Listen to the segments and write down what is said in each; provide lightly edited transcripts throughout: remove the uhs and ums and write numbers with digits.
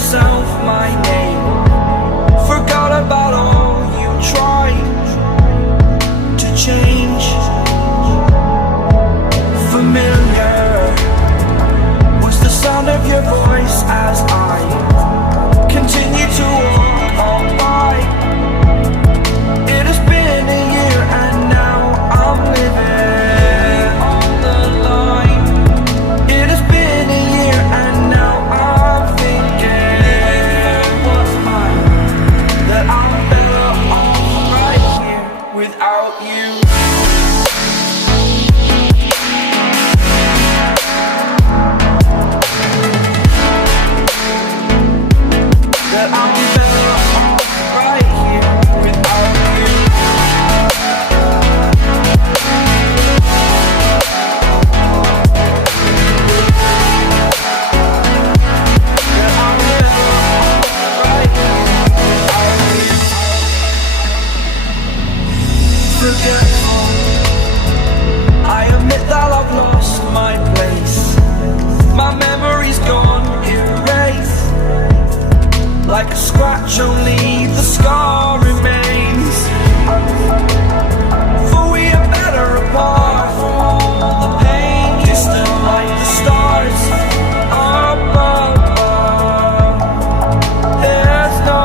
myself my name. Forgot about all you tried to change. Familiar was the sound of your voice as I continue to walk on by. It has been a year and now I'm living on the line. It has been a year and now I'm thinking what's mine, that I'm better off right here without you. That I'm better off right here without you. That I'm better off right here without you. Forgetful, I admit that I've lost my place. My memory's gone erased. Like a scratch, only the scar remains. For we are better apart from all the pain. Distant like the stars above. There's no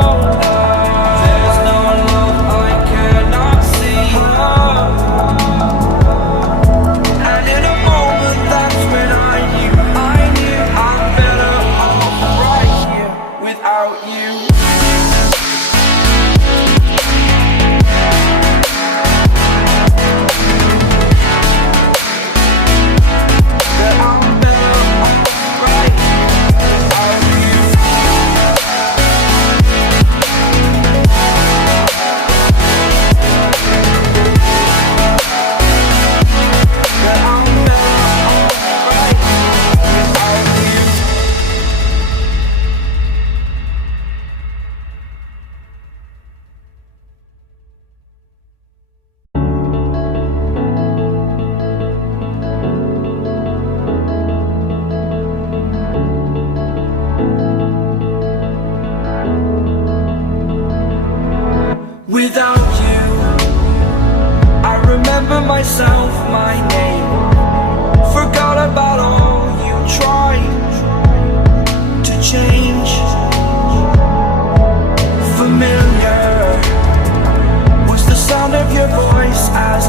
love I cannot see. And in a moment, that's when I knew I'm better off right here without you. That I'm better off right here without you. That I'm better off right here without you. Without you, I remember myself, my name. Forgot about all you tried to change. Familiar was the sound of your voice as